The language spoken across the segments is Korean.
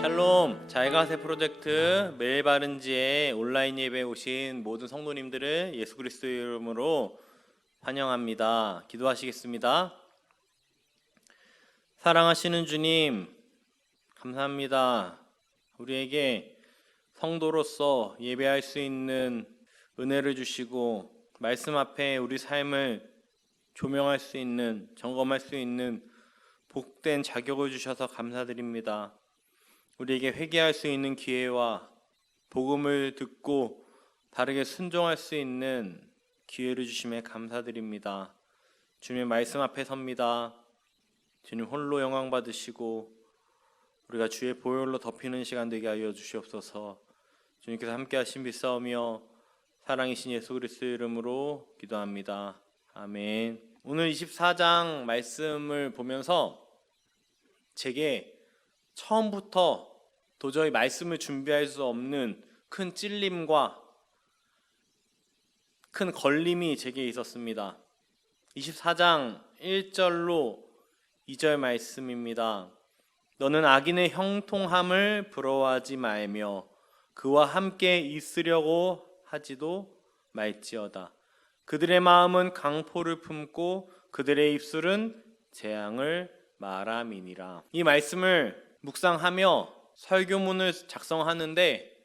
샬롬 자이가세 프로젝트 매일 바른지에 온라인 예배에 오신 모든 성도님들을 예수 그리스도의 이름으로 환영합니다. 기도하시겠습니다. 사랑하시는 주님, 감사합니다. 우리에게 성도로서 예배할 수 있는 은혜를 주시고 말씀 앞에 우리 삶을 조명할 수 있는, 점검할 수 있는 복된 자격을 주셔서 감사드립니다. 우리에게 회개할 수 있는 기회와 복음을 듣고 바르게 순종할 수 있는 기회를 주심에 감사드립니다. 주님의 말씀 앞에 섭니다. 주님 홀로 영광 받으시고 우리가 주의 보혈로 덮이는 시간 되게 하여 주시옵소서. 주님께서 함께 하신 믿사오며 사랑이신 예수 그리스도의 이름으로 기도합니다. 아멘. 오늘 24장 말씀을 보면서 제게 처음부터 도저히 말씀을 준비할 수 없는 큰 찔림과 큰 걸림이 제게 있었습니다. 24장 1절로 2절 말씀입니다. 너는 악인의 형통함을 부러워하지 말며 그와 함께 있으려고 하지도 말지어다. 그들의 마음은 강포를 품고 그들의 입술은 재앙을 말함이니라. 이 말씀을 묵상하며 설교문을 작성하는데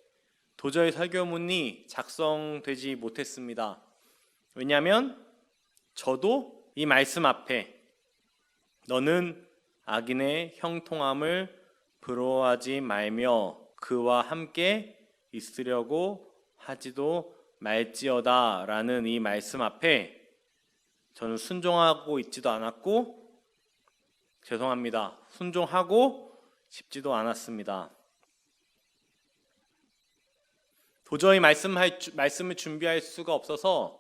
도저히 설교문이 작성되지 못했습니다. 왜냐하면 저도 이 말씀 앞에 너는 악인의 형통함을 부러워하지 말며 그와 함께 있으려고 하지도 말지어다 라는 이 말씀 앞에 저는 순종하고 있지도 않았고 죄송합니다. 순종하고 싶지도 않았습니다. 도저히 말씀을 준비할 수가 없어서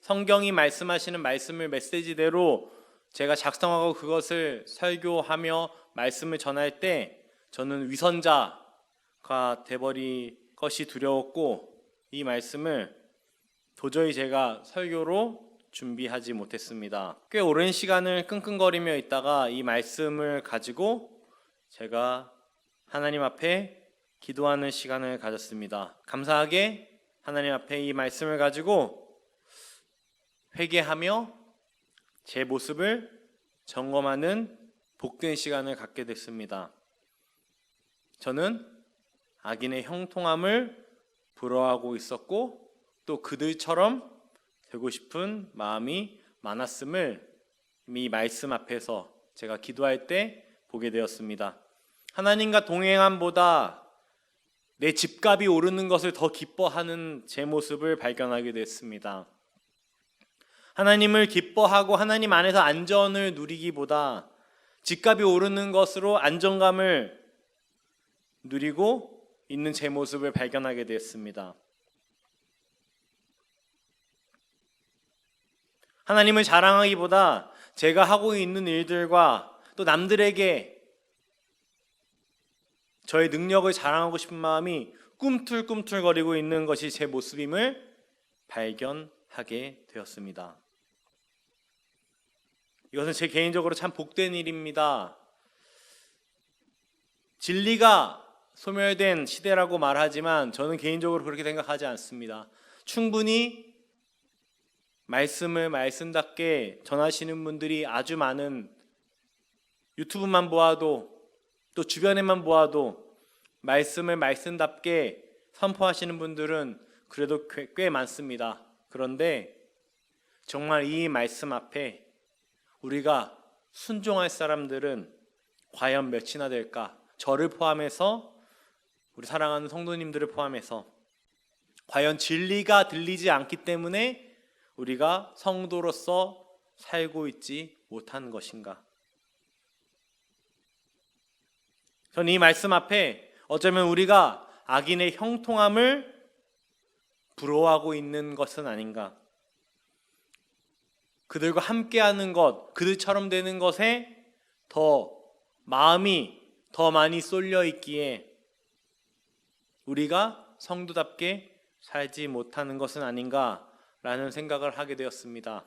성경이 말씀하시는 말씀을 메시지대로 제가 작성하고 그것을 설교하며 말씀을 전할 때 저는 위선자가 돼버릴 것이 두려웠고 이 말씀을 도저히 제가 설교로 준비하지 못했습니다. 꽤 오랜 시간을 끙끙거리며 있다가 이 말씀을 가지고 제가 하나님 앞에 기도하는 시간을 가졌습니다. 감사하게 하나님 앞에 이 말씀을 가지고 회개하며 제 모습을 점검하는 복된 시간을 갖게 됐습니다. 저는 악인의 형통함을 부러워하고 있었고 또 그들처럼 되고 싶은 마음이 많았음을 이 말씀 앞에서 제가 기도할 때 보게 되었습니다. 하나님과 동행함보다 내 집값이 오르는 것을 더 기뻐하는 제 모습을 발견하게 됐습니다. 하나님을 기뻐하고 하나님 안에서 안전을 누리기보다 집값이 오르는 것으로 안정감을 누리고 있는 제 모습을 발견하게 됐습니다. 하나님을 자랑하기보다 제가 하고 있는 일들과 또 남들에게 저의 능력을 자랑하고 싶은 마음이 꿈틀꿈틀거리고 있는 것이 제 모습임을 발견하게 되었습니다. 이것은 제 개인적으로 참 복된 일입니다. 진리가 소멸된 시대라고 말하지만 저는 개인적으로 그렇게 생각하지 않습니다. 충분히 말씀을 말씀답게 전하시는 분들이 아주 많은, 유튜브만 보아도 또 주변에만 보아도 말씀을 말씀답게 선포하시는 분들은 그래도 꽤 많습니다. 그런데 정말 이 말씀 앞에 우리가 순종할 사람들은 과연 몇이나 될까? 저를 포함해서, 우리 사랑하는 성도님들을 포함해서 과연 진리가 들리지 않기 때문에 우리가 성도로서 살고 있지 못하는 것인가? 저는 이 말씀 앞에 어쩌면 우리가 악인의 형통함을 부러워하고 있는 것은 아닌가? 그들과 함께하는 것, 그들처럼 되는 것에 더 마음이 더 많이 쏠려 있기에 우리가 성도답게 살지 못하는 것은 아닌가라는 생각을 하게 되었습니다.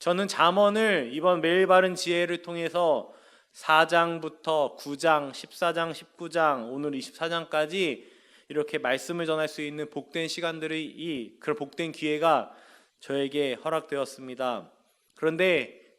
저는 잠언을 이번 매일 바른 지혜를 통해서 4장부터 9장, 14장, 19장, 오늘 24장까지 이렇게 말씀을 전할 수 있는 복된 시간들이, 그런 복된 기회가 저에게 허락되었습니다. 그런데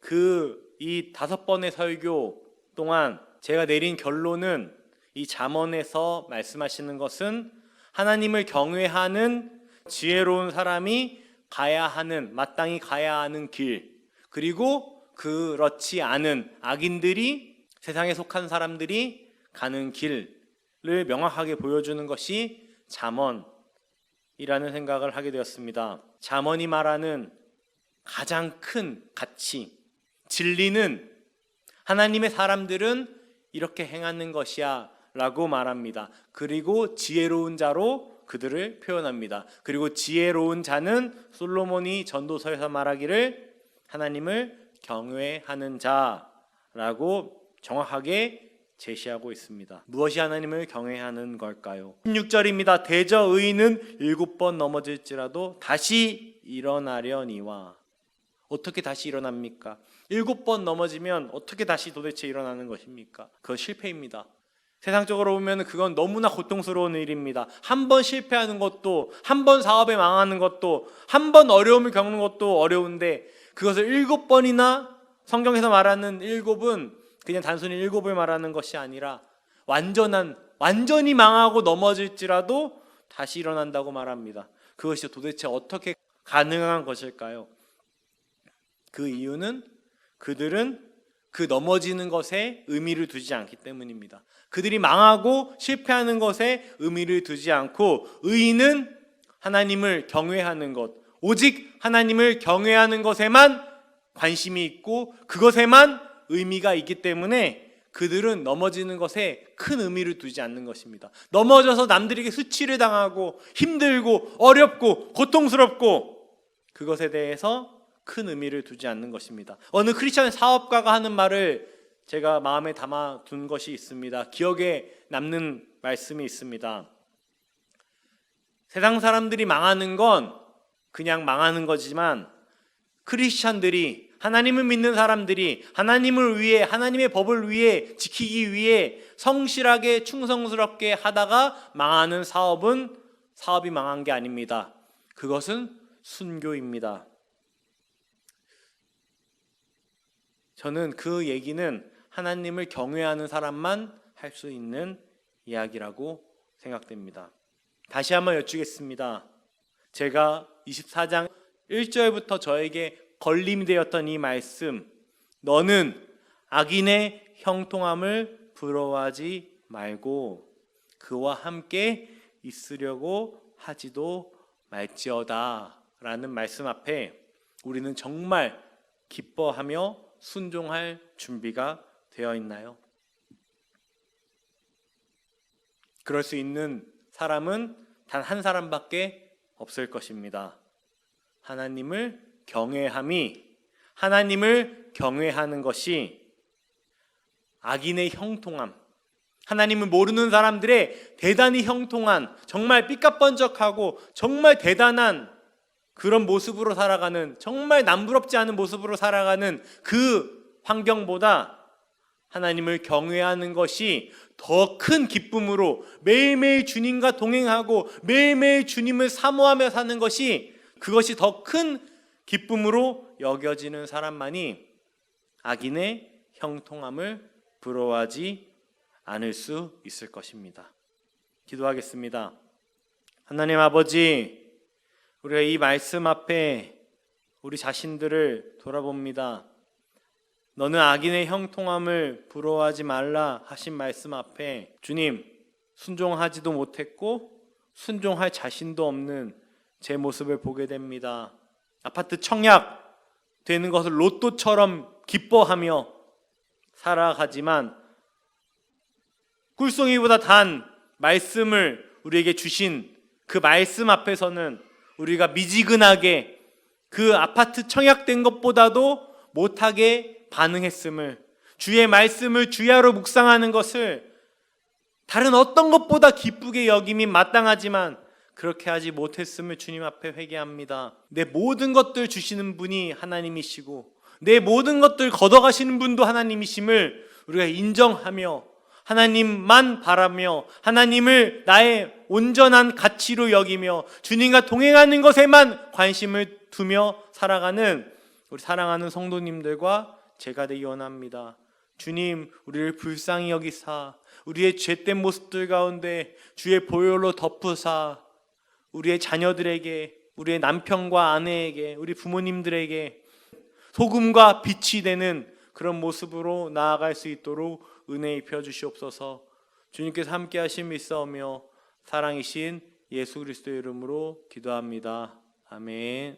이 5번의 설교 동안 제가 내린 결론은, 이 잠언에서 말씀하시는 것은 하나님을 경외하는 지혜로운 사람이 가야 하는, 마땅히 가야 하는 길, 그리고 그렇지 않은 악인들이, 세상에 속한 사람들이 가는 길을 명확하게 보여주는 것이 잠언이라는 생각을 하게 되었습니다. 잠언이 말하는 가장 큰 가치, 진리는 하나님의 사람들은 이렇게 행하는 것이야 라고 말합니다. 그리고 지혜로운 자로 그들을 표현합니다. 그리고 지혜로운 자는 솔로몬이 전도서에서 말하기를 하나님을 경외하는 자라고 정확하게 제시하고 있습니다. 무엇이 하나님을 경외하는 걸까요? 16절입니다. 대저 의인은 7번 넘어질지라도 다시 일어나려니와. 어떻게 다시 일어납니까? 7번 넘어지면 어떻게 다시 도대체 일어나는 것입니까? 그건 실패입니다. 세상적으로 보면 그건 너무나 고통스러운 일입니다. 한 번 실패하는 것도, 한 번 사업에 망하는 것도, 한 번 어려움을 겪는 것도 어려운데, 그것을 7번이나, 성경에서 말하는 7은 그냥 단순히 7을 말하는 것이 아니라 완전히 망하고 넘어질지라도 다시 일어난다고 말합니다. 그것이 도대체 어떻게 가능한 것일까요? 그 이유는 그들은 그 넘어지는 것에 의미를 두지 않기 때문입니다. 그들이 망하고 실패하는 것에 의미를 두지 않고, 의인은 하나님을 경외하는 것, 오직 하나님을 경외하는 것에만 관심이 있고 그것에만 의미가 있기 때문에 그들은 넘어지는 것에 큰 의미를 두지 않는 것입니다. 넘어져서 남들에게 수치를 당하고 힘들고 어렵고 고통스럽고 그것에 대해서 큰 의미를 두지 않는 것입니다. 어느 크리스천 사업가가 하는 말을 제가 마음에 담아둔 것이 있습니다. 기억에 남는 말씀이 있습니다. 세상 사람들이 망하는 건 그냥 망하는 거지만, 크리스천들이, 하나님을 믿는 사람들이 하나님을 위해, 하나님의 법을 위해, 지키기 위해 성실하게 충성스럽게 하다가 망하는 사업이 망한 게 아닙니다. 그것은 순교입니다. 저는 그 얘기는 하나님을 경외하는 사람만 할 수 있는 이야기라고 생각됩니다. 다시 한번 여쭙겠습니다. 제가 24장 1절부터 저에게 걸림이 되었던 이 말씀, 너는 악인의 형통함을 부러워하지 말고 그와 함께 있으려고 하지도 말지어다 라는 말씀 앞에 우리는 정말 기뻐하며 순종할 준비가 되어 있나요? 그럴 수 있는 사람은 단 한 사람밖에 없을 것입니다. 하나님을 경외하는 것이 악인의 형통함, 하나님을 모르는 사람들의 대단히 형통한, 정말 삐까뻔쩍하고 정말 대단한 그런 모습으로 살아가는, 정말 남부럽지 않은 모습으로 살아가는 그 환경보다 하나님을 경외하는 것이 더 큰 기쁨으로 매일매일 주님과 동행하고 매일매일 주님을 사모하며 사는 것이, 그것이 더 큰 기쁨으로 여겨지는 사람만이 악인의 형통함을 부러워하지 않을 수 있을 것입니다. 기도하겠습니다. 하나님 아버지, 우리가 이 말씀 앞에 우리 자신들을 돌아봅니다. 너는 악인의 형통함을 부러워하지 말라 하신 말씀 앞에 주님, 순종하지도 못했고 순종할 자신도 없는 제 모습을 보게 됩니다. 아파트 청약 되는 것을 로또처럼 기뻐하며 살아가지만 꿀송이보다 단 말씀을 우리에게 주신 그 말씀 앞에서는 우리가 미지근하게 그 아파트 청약된 것보다도 못하게 반응했음을, 주의 말씀을 주야로 묵상하는 것을 다른 어떤 것보다 기쁘게 여김이 마땅하지만 그렇게 하지 못했음을 주님 앞에 회개합니다. 내 모든 것들 주시는 분이 하나님이시고 내 모든 것들 걷어가시는 분도 하나님이심을 우리가 인정하며 하나님만 바라며 하나님을 나의 온전한 가치로 여기며 주님과 동행하는 것에만 관심을 두며 살아가는 우리 사랑하는 성도님들과 제가 되기 원합니다. 주님, 우리를 불쌍히 여기사 우리의 죄된 모습들 가운데 주의 보혈로 덮으사 우리의 자녀들에게, 우리의 남편과 아내에게, 우리 부모님들에게 소금과 빛이 되는 그런 모습으로 나아갈 수 있도록 은혜 입혀 주시옵소서. 주님께서 함께 하심 믿사오며 사랑이신 예수 그리스도의 이름으로 기도합니다. 아멘.